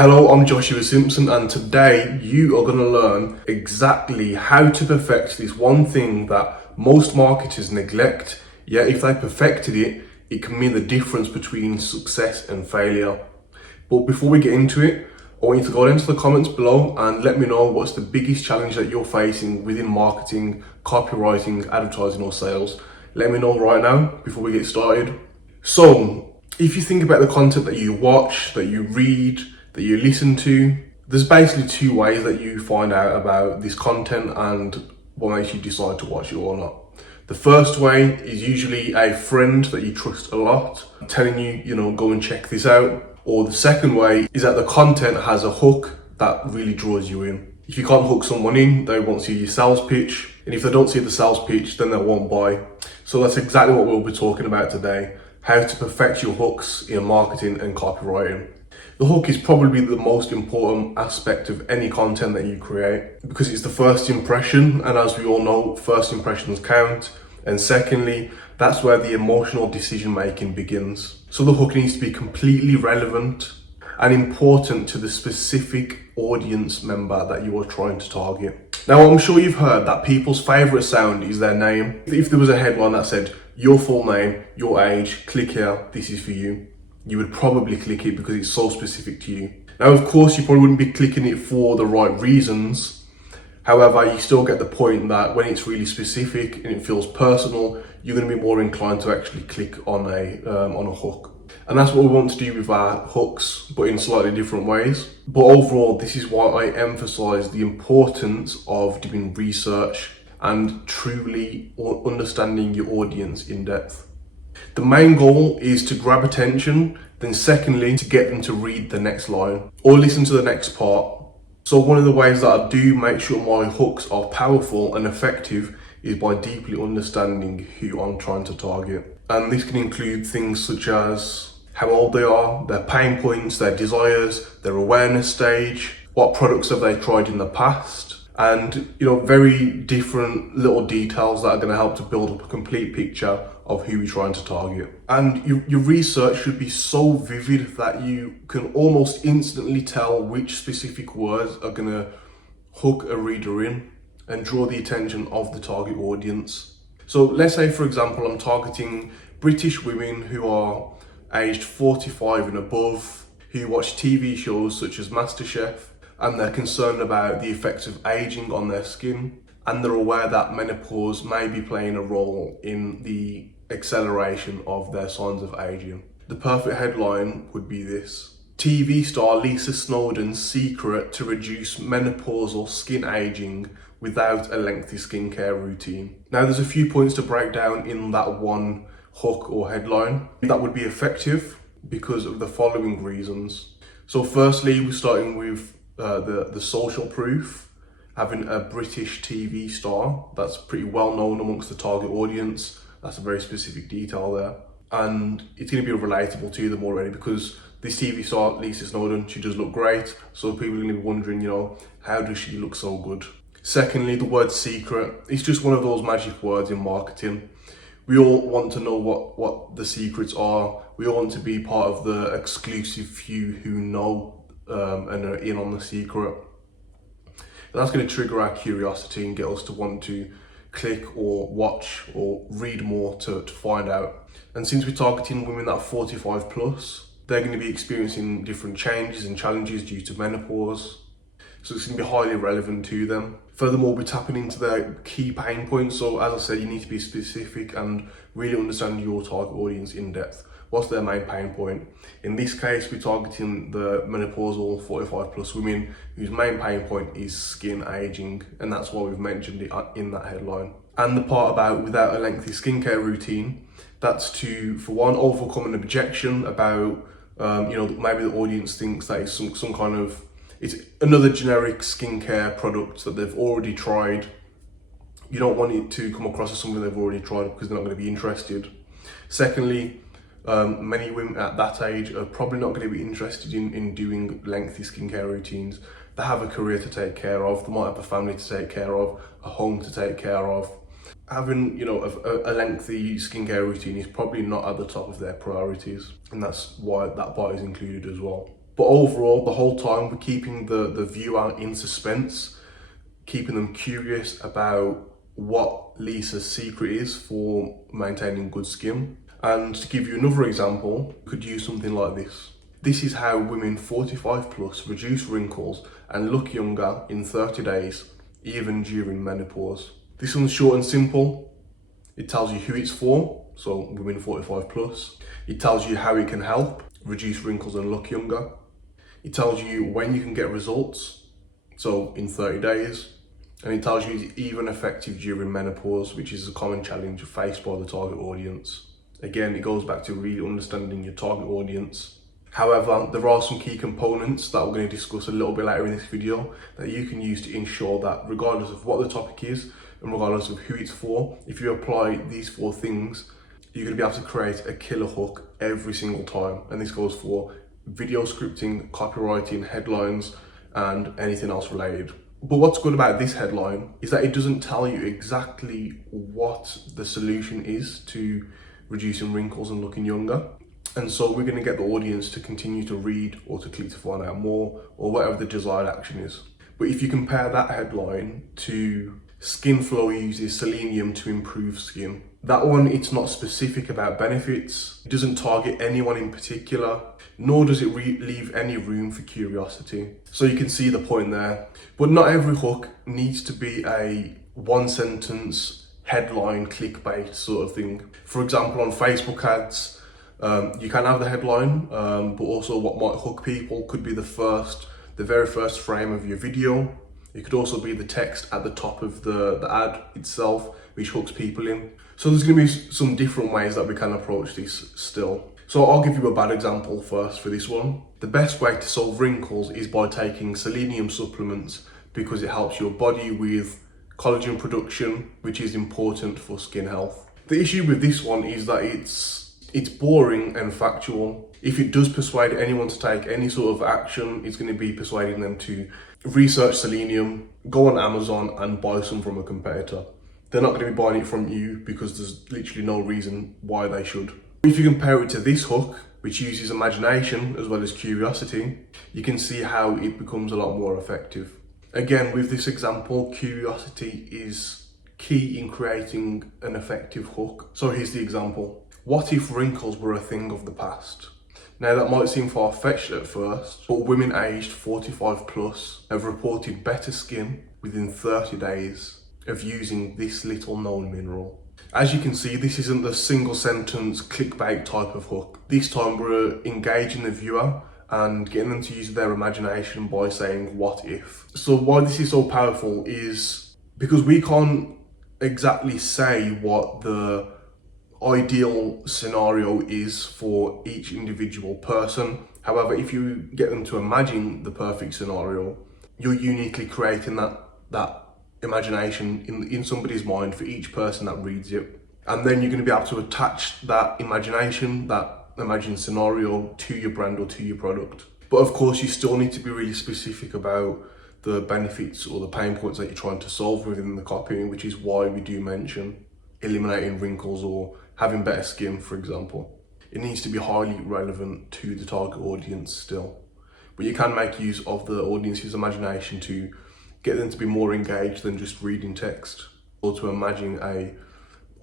Hello, I'm Joshua Simpson, and today you are going to learn exactly how to perfect this one thing that most marketers neglect, yet if they perfected it, it can mean the difference between success and failure. But before we get into it, I want you to go into the comments below and let me know what's the biggest challenge that you're facing within marketing, copywriting, advertising or sales. Let me know right now before we get started. So, if you think about the content that you watch, that you read, that you listen to, there's basically two ways that you find out about this content and what makes you decide to watch it or not. The first way is usually a friend that you trust a lot telling you, go and check this out. Or the second way is that the content has a hook that really draws you in. If you can't hook someone in, they won't see your sales pitch. And if they don't see the sales pitch, then they won't buy. So that's exactly what we'll be talking about today. How to perfect your hooks in marketing and copywriting. The hook is probably the most important aspect of any content that you create because it's the first impression, and as we all know, first impressions count. And secondly, that's where the emotional decision making begins. So the hook needs to be completely relevant and important to the specific audience member that you are trying to target. Now, I'm sure you've heard that people's favorite sound is their name. If there was a headline that said, your full name, your age, click here, this is for you, you would probably click it because it's so specific to you. Now, of course, you probably wouldn't be clicking it for the right reasons. However, you still get the point that when it's really specific and it feels personal, you're going to be more inclined to actually click on a hook. And that's what we want to do with our hooks, but in slightly different ways. But overall, this is why I emphasize the importance of doing research and truly understanding your audience in depth. The main goal is to grab attention, then secondly, to get them to read the next line or listen to the next part. So one of the ways that I do make sure my hooks are powerful and effective is by deeply understanding who I'm trying to target. And this can include things such as how old they are, their pain points, their desires, their awareness stage, what products have they tried in the past, and very different little details that are going to help to build up a complete picture of who you're trying to target. And your research should be so vivid that you can almost instantly tell which specific words are going to hook a reader in and draw the attention of the target audience. So let's say, for example, I'm targeting British women who are aged 45 and above, who watch TV shows such as MasterChef, and they're concerned about the effects of aging on their skin, and they're aware that menopause may be playing a role in the acceleration of their signs of aging. The perfect headline would be this: TV star Lisa Snowdon's secret to reduce menopausal skin aging without a lengthy skincare routine. Now, there's a few points to break down in that one hook or headline that would be effective because of the following reasons. So firstly, we're starting with the social proof. Having a British TV star that's pretty well known amongst the target audience, that's a very specific detail there. And it's going to be relatable to them already because this TV star, Lisa Snowdon, she does look great. So people are going to be wondering, how does she look so good? Secondly, the word secret. It's just one of those magic words in marketing. We all want to know what the secrets are. We all want to be part of the exclusive few who know and are in on the secret. And that's going to trigger our curiosity and get us to want to click or watch or read more to find out. And since we're targeting women that are 45 plus, they're going to be experiencing different changes and challenges due to menopause. So it's going to be highly relevant to them. Furthermore, we're tapping into their key pain points. So as I said, you need to be specific and really understand your target audience in depth. What's their main pain point? In this case, we're targeting the menopausal 45 plus women whose main pain point is skin aging. And that's why we've mentioned it in that headline. And the part about without a lengthy skincare routine, that's to, for one, overcome an objection about, maybe the audience thinks that it's some kind of, it's another generic skincare product that they've already tried. You don't want it to come across as something they've already tried because they're not going to be interested. Secondly, many women at that age are probably not going to be interested in doing lengthy skincare routines. They have a career to take care of, they might have a family to take care of, a home to take care of. Having a lengthy skincare routine is probably not at the top of their priorities, and that's why that part is included as well. But overall, the whole time we're keeping the viewer in suspense, keeping them curious about what Lisa's secret is for maintaining good skin. And to give you another example, we could use something like this. This is how women 45 plus reduce wrinkles and look younger in 30 days, even during menopause. This one's short and simple. It tells you who it's for, so women 45 plus. It tells you how it can help reduce wrinkles and look younger. It tells you when you can get results, so in 30 days. And it tells you it's even effective during menopause, which is a common challenge faced by the target audience. Again, it goes back to really understanding your target audience. However, there are some key components that we're going to discuss a little bit later in this video that you can use to ensure that regardless of what the topic is and regardless of who it's for, if you apply these 4 things, you're going to be able to create a killer hook every single time. And this goes for video scripting, copywriting, headlines, and anything else related. But what's good about this headline is that it doesn't tell you exactly what the solution is to reducing wrinkles and looking younger. And so we're going to get the audience to continue to read or to click to find out more or whatever the desired action is. But if you compare that headline to Skin Flow uses selenium to improve skin, that one, it's not specific about benefits. It doesn't target anyone in particular, nor does it leave any room for curiosity. So you can see the point there. But not every hook needs to be a 1-sentence headline clickbait sort of thing. For example, on Facebook ads, you can have the headline, but also what might hook people could be the very first frame of your video. It could also be the text at the top of the ad itself, which hooks people in. So there's going to be some different ways that we can approach this still. So I'll give you a bad example first for this one. The best way to solve wrinkles is by taking selenium supplements because it helps your body with collagen production, which is important for skin health. The issue with this one is that it's boring and factual. If it does persuade anyone to take any sort of action, it's going to be persuading them to research selenium, go on Amazon and buy some from a competitor. They're not going to be buying it from you because there's literally no reason why they should. If you compare it to this hook, which uses imagination as well as curiosity, you can see how it becomes a lot more effective. Again, with this example, curiosity is key in creating an effective hook. So here's the example. What if wrinkles were a thing of the past? Now that might seem far-fetched at first, but women aged 45 plus have reported better skin within 30 days of using this little known mineral. As you can see, this isn't the single sentence clickbait type of hook. This time we're engaging the viewer and getting them to use their imagination by saying what if. So why this is so powerful is because we can't exactly say what the ideal scenario is for each individual person. However, if you get them to imagine the perfect scenario, you're uniquely creating that imagination in somebody's mind for each person that reads it. And then you're going to be able to attach that imagination, that imagined scenario to your brand or to your product. But of course, you still need to be really specific about the benefits or the pain points that you're trying to solve within the copy, which is why we do mention eliminating wrinkles or having better skin, for example. It needs to be highly relevant to the target audience still. But you can make use of the audience's imagination to get them to be more engaged than just reading text, or to imagine a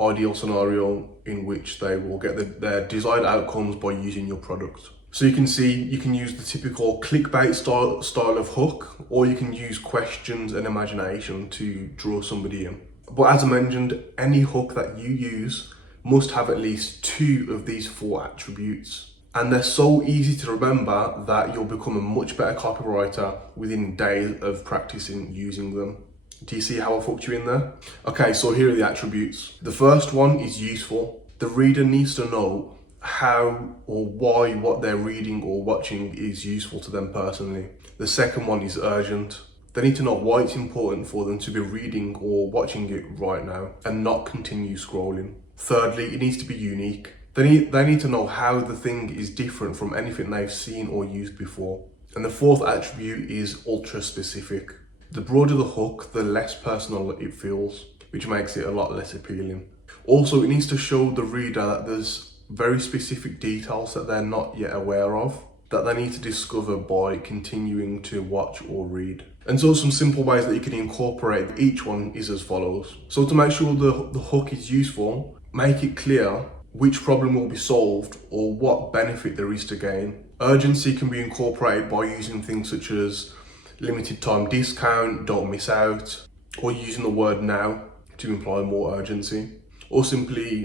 ideal scenario in which they will get their desired outcomes by using your product. So you can see, you can use the typical clickbait style of hook, or you can use questions and imagination to draw somebody in. But as I mentioned, any hook that you use must have at least 2 of these 4 attributes. And they're so easy to remember that you'll become a much better copywriter within days of practicing using them. Do you see how I hooked you in there? Okay, so here are the attributes. The first one is useful. The reader needs to know how or why what they're reading or watching is useful to them personally. The second one is urgent. They need to know why it's important for them to be reading or watching it right now and not continue scrolling. Thirdly, it needs to be unique. They need to know how the thing is different from anything they've seen or used before. And the fourth attribute is ultra specific. The broader the hook, the less personal it feels, which makes it a lot less appealing. Also, it needs to show the reader that there's very specific details that they're not yet aware of. that they need to discover by continuing to watch or read. And so some simple ways that you can incorporate each one is as follows. So to make sure the hook is useful, make it clear which problem will be solved or what benefit there is to gain. Urgency can be incorporated by using things such as limited time discount, don't miss out, or using the word now to imply more urgency, or simply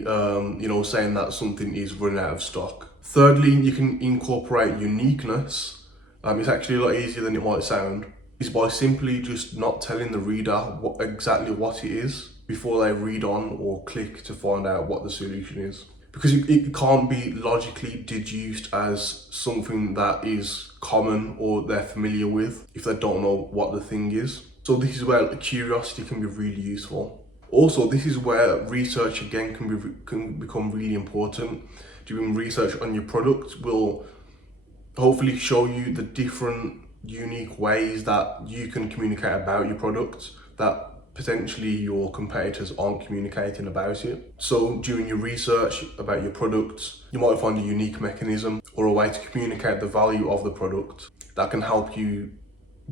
saying that something is running out of stock. Thirdly, you can incorporate uniqueness. It's actually a lot easier than it might sound. It's by simply just not telling the reader exactly what it is before they read on or click to find out what the solution is. Because it can't be logically deduced as something that is common or they're familiar with if they don't know what the thing is. So this is where curiosity can be really useful. Also, this is where research again can become really important. Doing research on your product will hopefully show you the different unique ways that you can communicate about your product that potentially your competitors aren't communicating about it. So during your research about your product, you might find a unique mechanism or a way to communicate the value of the product that can help you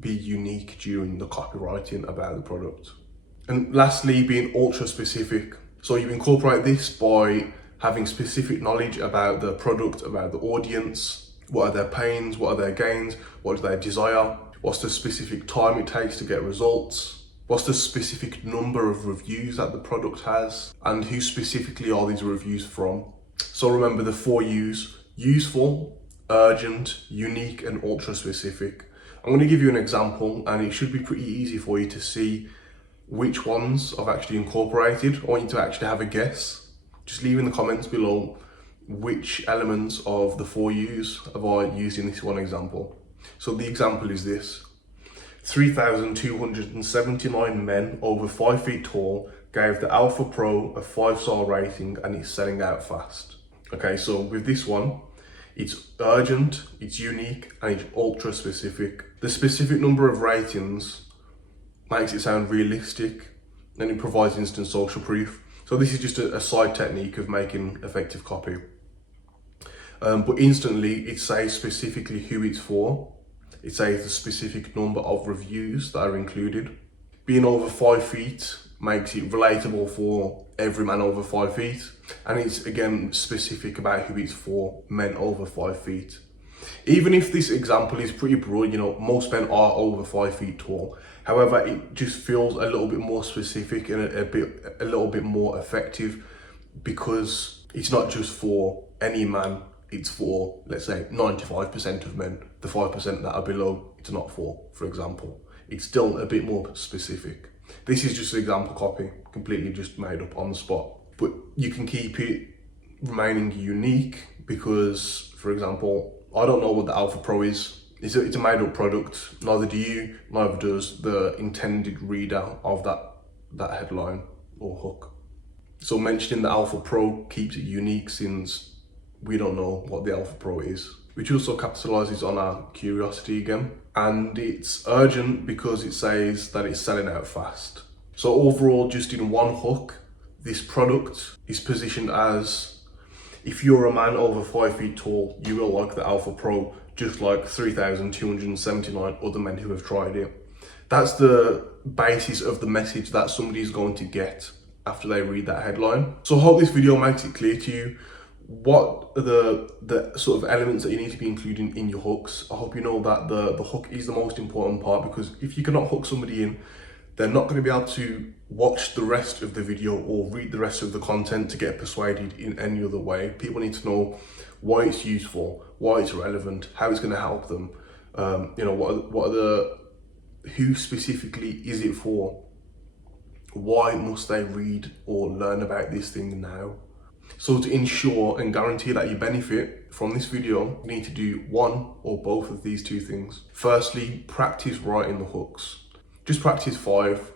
be unique during the copywriting about the product. And lastly, being ultra specific. So you incorporate this by having specific knowledge about the product, about the audience, what are their pains, what are their gains, what do they desire, what's the specific time it takes to get results, what's the specific number of reviews that the product has, and who specifically are these reviews from. So remember the 4 U's: useful, urgent, unique, and ultra specific. I'm going to give you an example, and it should be pretty easy for you to see which ones I've actually incorporated. I want you to actually have a guess. Just leave in the comments below which elements of the 4 U's have I used in this one example. So the example is this: 3,279 men over 5 feet tall gave the Alpha Pro a 5-star rating and it's selling out fast. Okay, so with this one, it's urgent, it's unique, and it's ultra specific. The specific number of ratings makes it sound realistic and it provides instant social proof. So this is just a side technique of making effective copy. But instantly it says specifically who it's for. It says the specific number of reviews that are included. Being over 5 feet makes it relatable for every man over 5 feet. And it's again specific about who it's for, men over 5 feet. Even if this example is pretty broad, most men are over 5 feet tall. However, it just feels a little bit more specific and a little bit more effective because it's not just for any man, it's for, let's say, 95% of men. The 5% that are below, it's not for example. It's still a bit more specific. This is just an example copy, completely just made up on the spot. But you can keep it remaining unique because, for example, I don't know what the Alpha Pro is. It's a made up product. Neither do you, neither does the intended reader of that headline or hook. So mentioning the Alpha Pro keeps it unique since we don't know what the Alpha Pro is, which also capitalizes on our curiosity again. And it's urgent because it says that it's selling out fast. So overall, just in one hook, this product is positioned as, if you're a man over 5 feet tall, you will like the Alpha Pro, just like 3,279 other men who have tried it. That's the basis of the message that somebody's going to get after they read that headline. So I hope this video makes it clear to you what are the sort of elements that you need to be including in your hooks. I hope you know that the hook is the most important part, because if you cannot hook somebody in, they're not going to be able to watch the rest of the video or read the rest of the content to get persuaded in any other way. People need to know why it's useful, why it's relevant, how it's going to help them. Who specifically is it for? Why must they read or learn about this thing now? So to ensure and guarantee that you benefit from this video, you need to do one or both of these 2 things. Firstly, practice writing the hooks. Just practice 5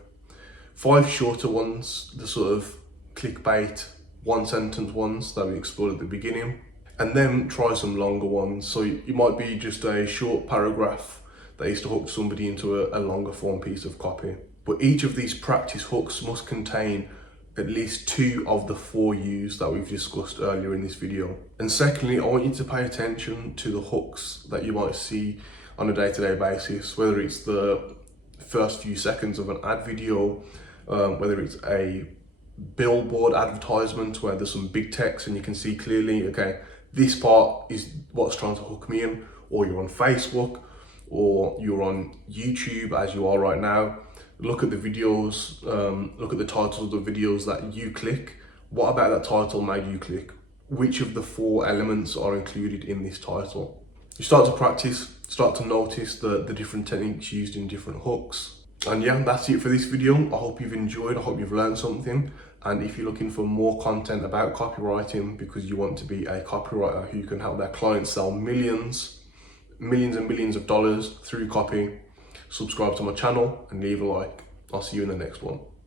shorter ones, the sort of clickbait, 1-sentence ones that we explored at the beginning, and then try some longer ones. So it might be just a short paragraph that is to hook somebody into a longer form piece of copy. But each of these practice hooks must contain at least 2 of the 4 U's that we've discussed earlier in this video. And secondly, I want you to pay attention to the hooks that you might see on a day-to-day basis, whether it's the first few seconds of an ad video, whether it's a billboard advertisement where there's some big text and you can see clearly, okay, this part is what's trying to hook me in, or you're on Facebook, or you're on YouTube as you are right now. Look at the videos, look at the titles of the videos that you click. What about that title made you click? Which of the 4 elements are included in this title? You start to practice, start to notice the different techniques used in different hooks. And yeah, that's it for this video. I hope you've enjoyed, I hope you've learned something. And if you're looking for more content about copywriting because you want to be a copywriter who can help their clients sell millions and millions of dollars through copy, subscribe to my channel and leave a like. I'll see you in the next one.